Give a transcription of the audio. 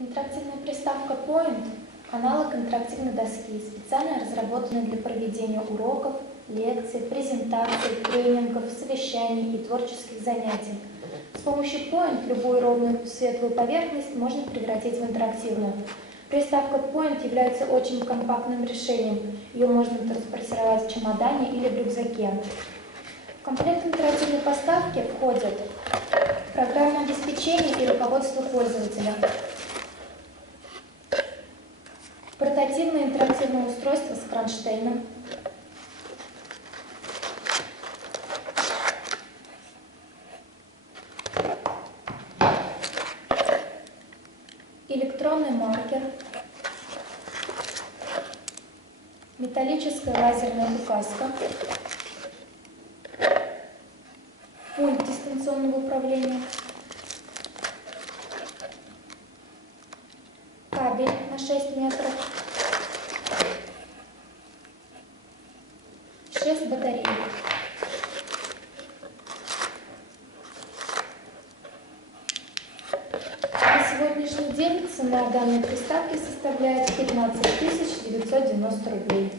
Интерактивная приставка Point – аналог интерактивной доски, специально разработанная для проведения уроков, лекций, презентаций, тренингов, совещаний и творческих занятий. С помощью Point любую ровную светлую поверхность можно превратить в интерактивную. Приставка Point является очень компактным решением. Ее можно транспортировать в чемодане или в рюкзаке. В комплект интерактивной поставки входят программное обеспечение и руководство пользователя, портативное интерактивное устройство с кронштейном, электронный маркер, металлическая лазерная указка, пульт дистанционного управления, кабель на 6 метров, 6 батареек. На сегодняшний день цена данной приставки составляет 15 990 рублей.